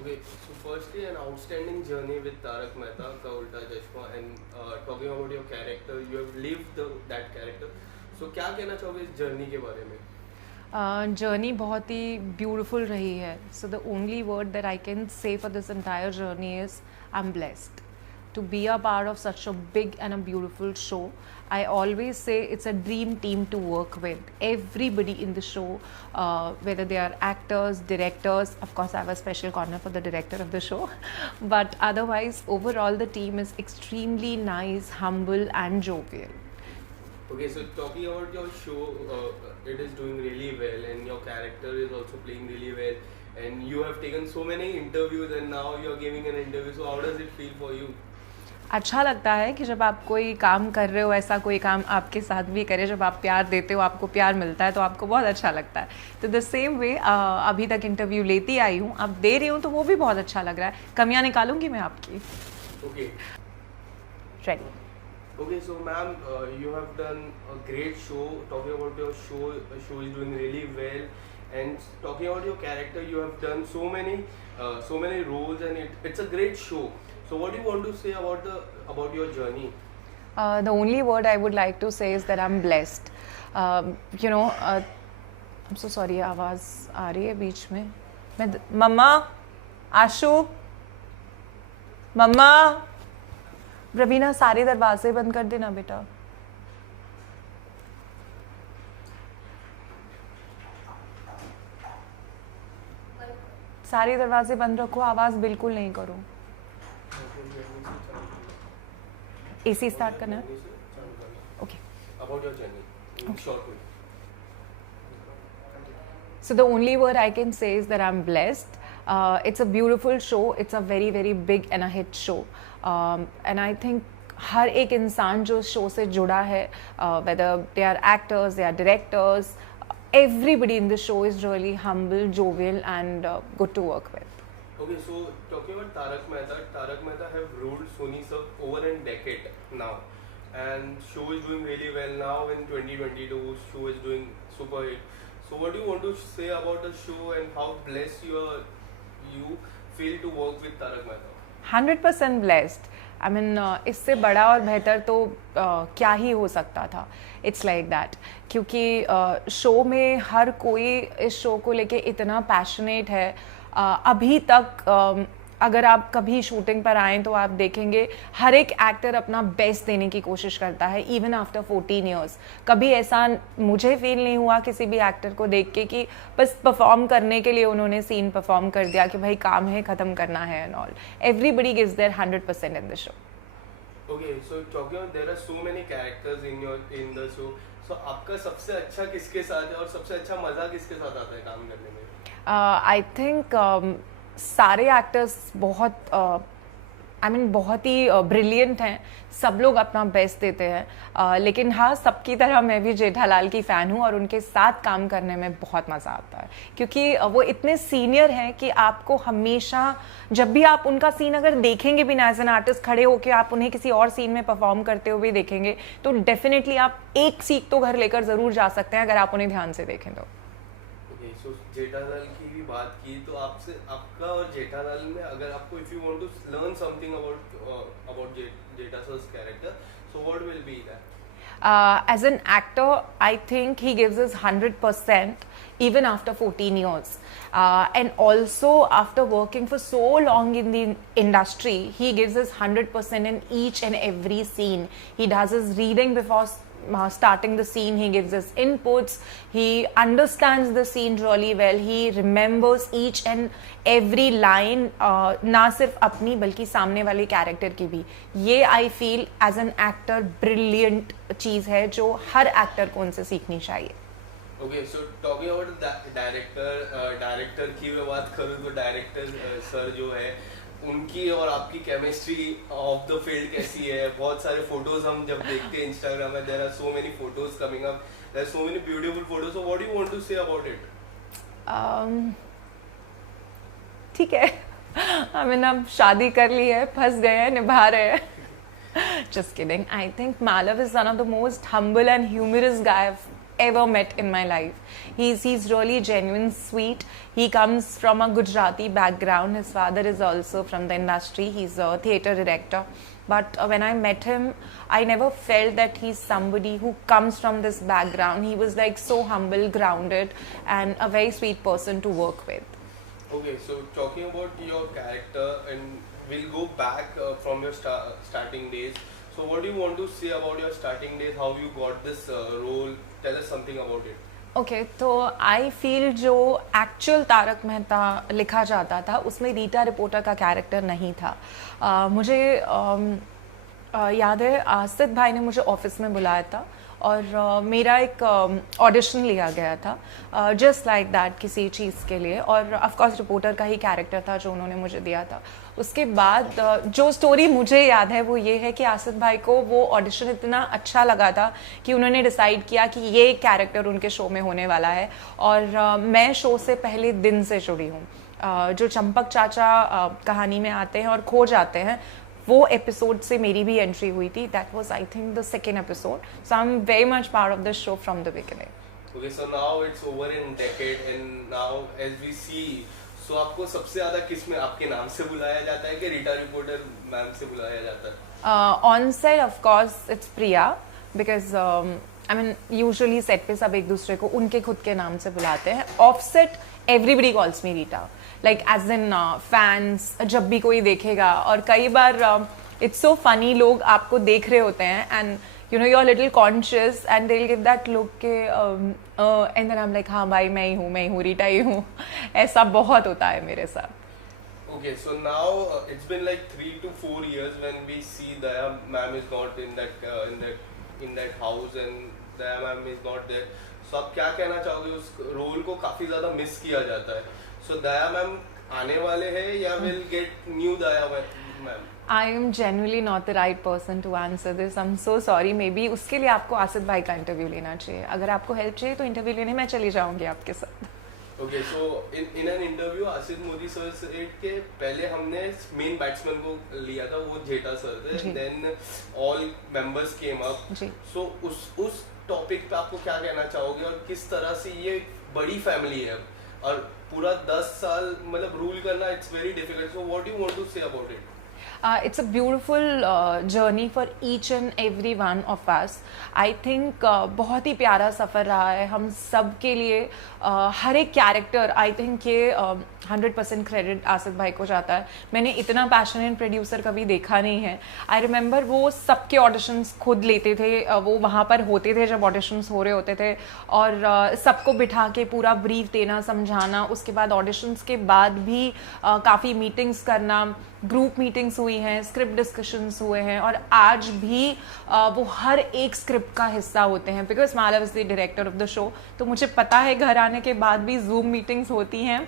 Okay, so firstly, an outstanding journey with Tarak Mehta Ka Ulta Chashma, and talking about your character, you have lived that character. So क्या कहना चाहोगे इस journey के बारे में? Journey बहुत ही beautiful रही है. So the only word that I can say for this entire journey is I am blessed to be a part of such a big and a beautiful show. I always say it's a dream team to work with. Everybody in the show, whether they are actors, directors, of course I have a special corner for the director of the show, but otherwise overall the team is extremely nice, humble and jovial. Okay, so talking about your show, it is doing really well, and your character is also playing really well. And you have taken so many interviews, and now you are giving an interview. So how does it feel for you? अच्छा लगता है कि जब आप कोई काम कर रहे हो, ऐसा कोई काम आपके साथ भी करे, जब आप प्यार देते हो, आपको प्यार मिलता है तो आपको बहुत अच्छा लगता है. तो द सेम वे अभी तक इंटरव्यू लेती आई हूँ, अब दे रही हूँ तो वो भी बहुत अच्छा लग रहा है. कमियाँ निकालूंगी मैं आपकी. Okay. Ready. Okay, so ma'am, you have done a great show. Talking about your show, the show is doing really well. And talking about your character, you have done so many roles, and it's a great show. So what do you want to say about your journey? The only word I would like to say is that I'm blessed. You know, I'm so sorry, आवाज़ आ रही है बीच में. मम्मा, आशु, मम्मा, रवीना सारे दरवाजे बंद कर देना बेटा. सारे दरवाजे बंद रखो, आवाज़ बिल्कुल नहीं करो. AC स्टार्ट करना है. Okay. About your journey, in short way. So the only word I can say is that I'm blessed. It's a beautiful show. It's a very very big and a hit show. And I think हर एक इंसान जो show से जुड़ा है, whether they are actors, they are directors, everybody in the show is really humble, jovial and good to work with. Okay, so talking about Tarak Mehta have ruled Sony Sub over a decade now, and show is doing really well now in 2022. Show is doing super hit. So what do you want to say about the show, and how blessed you feel to work with Tarak Mehta? 100% blessed. I mean, इससे बड़ा और बेहतर तो क्या ही हो सकता था. It's like that, क्योंकि शो में हर कोई इस शो को लेके इतना पैशनेट है. अभी तक अगर आप कभी शूटिंग पर आएँ तो आप देखेंगे हर एक एक्टर अपना बेस्ट देने की कोशिश करता है, इवन आफ्टर 14 ईयर्स. कभी ऐसा मुझे फील नहीं हुआ किसी भी एक्टर को देख के कि बस परफॉर्म करने के लिए उन्होंने सीन परफॉर्म कर दिया कि भाई काम है, ख़त्म करना है and all. Everybody gives there 100% in the show. Okay, so talking about, there are so many characters in the show. So आपका सबसे अच्छा किसके साथ है, और सबसे अच्छा मजा किसके साथ आता है काम करने में? आई थिंक सारे एक्टर्स बहुत बहुत ही ब्रिलियंट हैं. सब लोग अपना बेस्ट देते हैं. लेकिन हाँ, सबकी तरह मैं भी जेठालाल की फ़ैन हूँ और उनके साथ काम करने में बहुत मज़ा आता है, क्योंकि वो इतने सीनियर हैं कि आपको हमेशा जब भी आप उनका सीन अगर देखेंगे भी ना एज एन आर्टिस्ट, खड़े होकर आप उन्हें किसी और सीन में परफॉर्म करते हुए देखेंगे तो डेफिनेटली आप एक सीख तो घर लेकर ज़रूर जा सकते हैं अगर आप उन्हें ध्यान से देखें तो. So, जेठालाल की भी बात की तो आपसे, आपका और जेठालाल में अगर आपको, if you want to learn something about Jeta sir's character, so what will be that? As an actor, I think he gives us 100% even after 14 years. And also after working for so long in the industry, he gives us 100% in each and every scene. He does his reading before starting the scene. He gives us inputs. He understands the scene really well. He remembers each and every line, ना सिर्फ अपनी बल्कि सामने वाले character की भी. ये I feel as an actor brilliant चीज़ है जो हर एक्टर को उनसे सीखनी चाहिए. Okay, so talking about director की मैं बात करूँ तो डायरेक्टर सर जो है, उनकी और आपकी केमिस्ट्री ऑफ द फील्ड कैसी है? बहुत सारे फोटोज हम जब देखते हैं इंस्टाग्राम में, there are so many photos coming up, there are so many beautiful photos. So what do you want to say about it? ठीक है, हमने अब शादी कर ली है, फंस गए हैं, निभा रहे हैं. Just kidding. I think Malav is one of the most humble and humorous guy I've ever met in my life. He's really genuine, sweet. He comes from a Gujarati background. His father is also from the industry. He's a theatre director. But when I met him, I never felt that he's somebody who comes from this background. He was like so humble, grounded, and a very sweet person to work with. Okay, so talking about your character, and we'll go back from your starting days. So what do you want to say about your starting days? How you got this role? Tell us something about it. Okay तो I feel जो actual Tarak Mehta लिखा जाता था उसमें Rita reporter का character नहीं था. मुझे याद है आसिद भाई ने मुझे ऑफिस में बुलाया था और मेरा एक ऑडिशन लिया गया था जस्ट लाइक दैट किसी चीज़ के लिए, और ऑफ कोर्स रिपोर्टर का ही कैरेक्टर था जो उन्होंने मुझे दिया था. उसके बाद जो स्टोरी मुझे याद है वो ये है कि आसिद भाई को वो ऑडिशन इतना अच्छा लगा था कि उन्होंने डिसाइड किया कि ये कैरेक्टर उनके शो में होने वाला है. और मैं शो से पहले दिन से जुड़ी हूँ. जो चंपक चाचा कहानी में आते हैं और खो जाते हैं, वो एपिसोड से मेरी भी एंट्री हुई थी. That was I think the second episode. So I am very much part of the show from the beginning. Okay, so now it's over in decade, and now as we see, so आपको सबसे ज़्यादा किस में आपके नाम से बुलाया जाता है कि रीटा रिपोर्टर मैम से बुलाया जाता है? On set of course it's Priya, because I mean usually set पे सब एक दूसरे को उनके खुद के नाम से बुलाते हैं. Off set everybody calls me Rita, like as in fans जब भी कोई देखेगा. और कई बार इट्स सो फनी, लोग आपको देख रहे होते हैं and you know you're a little conscious and they'll give that look के and then I'm like हाँ भाई मैं ही हूँ रीटा ही हूँ. ऐसा बहुत होता है मेरे साथ. Okay, so now it's been like 3 to 4 years when we see Daya ma'am is not in that house and Daya ma'am is not there. So आप क्या कहना चाहोगे? उस रोल को काफी ज्यादा मिस किया जाता है. So Daya ma'am आने वाले हैं या will get new Daya ma'am? I am genuinely not the right person to answer this. I'm so sorry. Maybe उसके लिए आपको आसिद भाई का इंटरव्यू लेना चाहिए. अगर आपको हेल्प चाहिए तो इंटरव्यू लेने मैं चली जाऊंगी आपके साथ. Okay, so in an interview आसिद मोदी सर से के पहले हमने मेन बैट्समैन को लिया था, वो जेठा सर थे. Then all members came up. So उस टॉपिक पे आपको क्या कहना चाहोगे और किस तरह से ये बड़ी फैमिली है और पूरा 10 साल मतलब रूल करना it's very difficult. So what do you want to say about it? It's a beautiful journey for each and every one of us. I think बहुत ही प्यारा सफ़र रहा है हम सब के लिए. हर एक कैरेक्टर आई थिंक ये 100% क्रेडिट आसिद भाई को जाता है. मैंने इतना पैशनेट प्रोड्यूसर कभी देखा नहीं है. आई रिमेंबर वो सबके ऑडिशंस खुद लेते थे, वो वहाँ पर होते थे जब ऑडिशंस हो रहे होते थे और सबको बिठा के पूरा ब्रीफ देना, समझाना. उसके बाद ऑडिशंस के बाद भी काफ़ी मीटिंग्स करना, ग्रुप मीटिंग्स हुई हैं, स्क्रिप्ट डिस्कशंस हुए हैं और आज भी वो हर एक स्क्रिप्ट का हिस्सा होते हैं. Because Malav is the director of the show, तो मुझे पता है घर आने के बाद भी जूम मीटिंग्स होती हैं,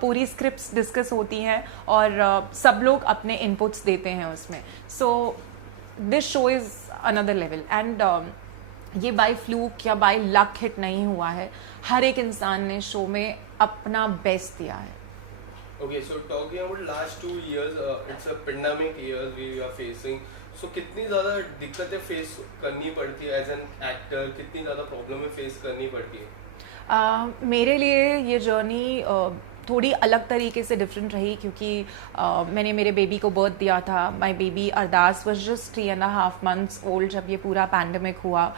पूरी स्क्रिप्ट्स डिस्कस होती हैं और सब लोग अपने इनपुट्स देते हैं उसमें. So this show is another level and ये बाय फ्लूक या बाय लक हिट नहीं हुआ है. हर एक इंसान ने शो में अपना बेस्ट दिया है. Okay, so talking about last 2 years, it's a pandemic years we are facing. So कितनी ज़्यादा दिक्कतें फेस करनी पड़ती है एज एन एक्टर, कितनी ज़्यादा प्रॉब्लमें फेस करनी पड़ती है? मेरे लिए ये जर्नी थोड़ी अलग तरीके से डिफरेंट रही क्योंकि मैंने मेरे बेबी को बर्थ दिया था. My baby Ardas was just 3.5 months old जब ये पूरा पैंडमिक हुआ.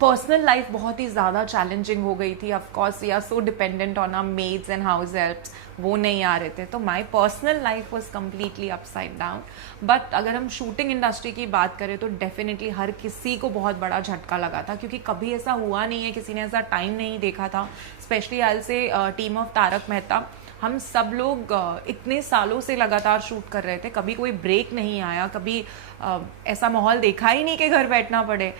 पर्सनल लाइफ बहुत ही ज़्यादा चैलेंजिंग हो गई थी. Of course we are so dependent on our maids and house helps, वो नहीं आ रहे थे, तो my personal life was completely upside down. But अगर हम शूटिंग इंडस्ट्री की बात करें तो डेफिनेटली हर किसी को बहुत बड़ा झटका लगा था क्योंकि कभी ऐसा हुआ नहीं है, किसी ने ऐसा टाइम नहीं देखा था. स्पेशली आई से टीम ऑफ तारक मेहता, हम सब लोग इतने सालों से लगातार शूट कर रहे थे, कभी कोई ब्रेक नहीं आया, कभी ऐसा माहौल देखा ही नहीं कि घर बैठना पड़े.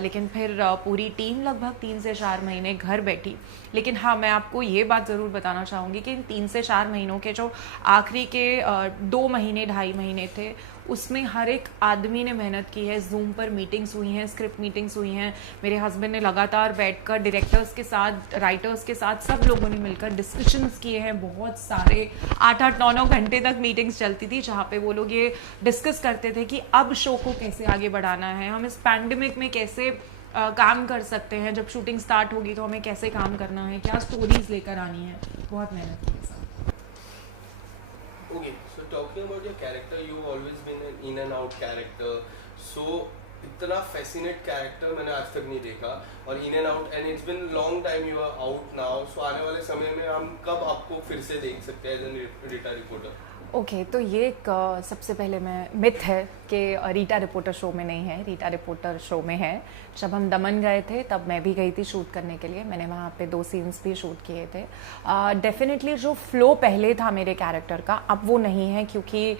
लेकिन फिर पूरी टीम लगभग 3 से 4 महीने घर बैठी. लेकिन हाँ, मैं आपको ये बात ज़रूर बताना चाहूँगी कि इन 3 से 4 महीनों के जो आखिरी के 2 महीने 2.5 महीने थे उसमें हर एक आदमी ने मेहनत की है. जूम पर मीटिंग्स हुई हैं, स्क्रिप्ट मीटिंग्स हुई हैं. मेरे हस्बैंड ने लगातार बैठकर डायरेक्टर्स के साथ, राइटर्स के साथ, सब लोगों ने मिलकर डिस्कशंस किए हैं. बहुत सारे 8-8, 9-9 घंटे तक मीटिंग्स चलती थी जहाँ पे वो लोग ये डिस्कस करते थे कि अब शो को कैसे आगे बढ़ाना है, हम इस पैंडेमिक में कैसे काम कर सकते हैं, जब शूटिंग स्टार्ट होगी तो हमें कैसे काम करना है, क्या स्टोरीज लेकर आनी है, बहुत मेहनत की है सब। Okay, so talking about your character, you've always been an in and out character. So इतना fascinate character मैंने आज तक नहीं देखा, और in and out, and it's been long time you are out now. So आने वाले समय में हम कब आपको फिर से देख सकते हैं as a Rita reporter? Okay तो ये एक सबसे पहले मैं मिथ है कि रीटा रिपोर्टर शो में नहीं है, रीटा रिपोर्टर शो में है। जब हम दमन गए थे तब मैं भी गई थी शूट करने के लिए, मैंने वहाँ पे 2 सीन्स भी शूट किए थे। डेफिनेटली जो फ्लो पहले था मेरे कैरेक्टर का अब वो नहीं है, क्योंकि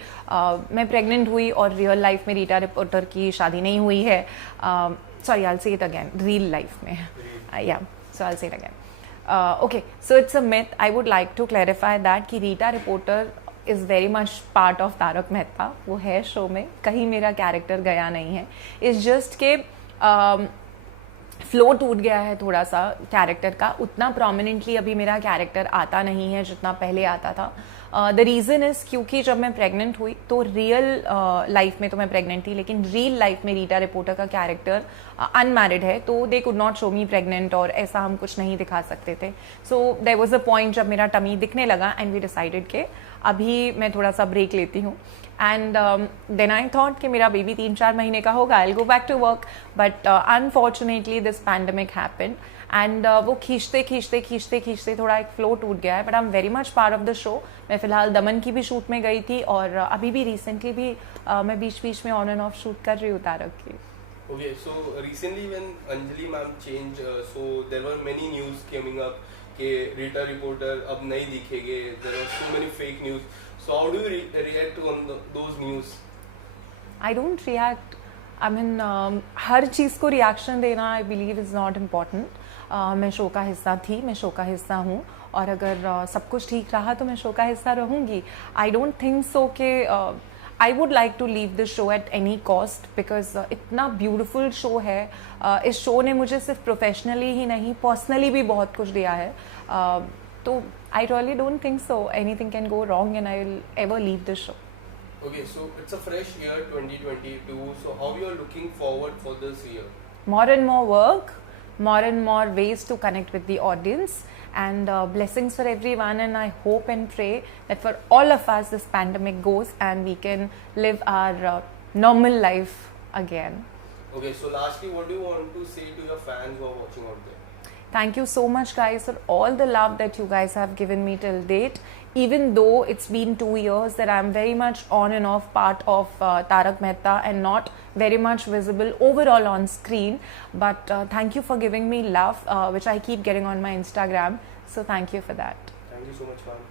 मैं प्रेग्नेंट हुई और रियल लाइफ में रीटा रिपोर्टर की शादी नहीं हुई है। Sorry, I will say it again, real life में या, so I will say it again. Okay, so it's a myth. I would like to clarify that कि Rita reporter is very much part of Tarak Mehta, वो है show में, कहीं मेरा character गया नहीं है। इट्स जस्ट के फ्लो टूट गया है थोड़ा सा कैरेक्टर का, उतना प्रोमिनेंटली अभी मेरा कैरेक्टर आता नहीं है जितना पहले आता था। द रीज़न इज़ क्योंकि जब मैं प्रेग्नेंट हुई तो रियल लाइफ में तो मैं प्रेग्नेंट थी, लेकिन रियल लाइफ में रीटा रिपोर्टर का कैरेक्टर अनमैरिड है, तो they could not show me pregnant और ऐसा हम कुछ नहीं दिखा सकते थे। So there was a point जब मेरा टमी दिखने लगा एंड वी डिसाइडेड के अभी मैं थोड़ा सा ब्रेक लेती हूँ। एंड देन आई थॉट कि मेरा बेबी 3-4 महीने का होगा, I will go back to work, but unfortunately this pandemic happened and वो खींचते थोड़ा एक फ्लो टूट गया है। But I am very much part of the show. मैं फिलहाल दमन की भी शूट में गई थी और अभी भी रिसेंटली भी मैं बीच बीच में ऑन एंड ऑफ शूट कर रही हूँ तारक की। Okay, so recently when Anjali ma'am changed, so there were many news coming up कि रीटा रिपोर्टर अब नहीं दिखेंगे, there were so many fake news. So how do you react on those news? I don't react. I mean, हर चीज़ को reaction देना I believe is not important. मैं show का हिस्सा थी, मैं शो का हिस्सा हूँ, और अगर सब कुछ ठीक रहा तो मैं शो का हिस्सा रहूँगी। आई डोंट थिंक सो कि I would like to leave this show at any cost, because इतना ब्यूटिफुल शो है। इस शो ने मुझे सिर्फ प्रोफेशनली ही नहीं पर्सनली भी बहुत कुछ दिया है। तो I really don't think so anything can go wrong and I will ever leave this show. Okay, so it's a fresh year 2022. So how you are looking forward for this year? More and more work, more and more ways to connect with the audience, and blessings for everyone. And I hope and pray that for all of us this pandemic goes and we can live our normal life again. Okay, so lastly, what do you want to say to your fans who are watching out there? Thank you so much guys for all the love that you guys have given me till date. Even though it's been 2 years that I'm very much on and off part of Tarak Mehta and not very much visible overall on screen, but thank you for giving me love, which I keep getting on my Instagram. So thank you for that. Thank you so much, ma'am.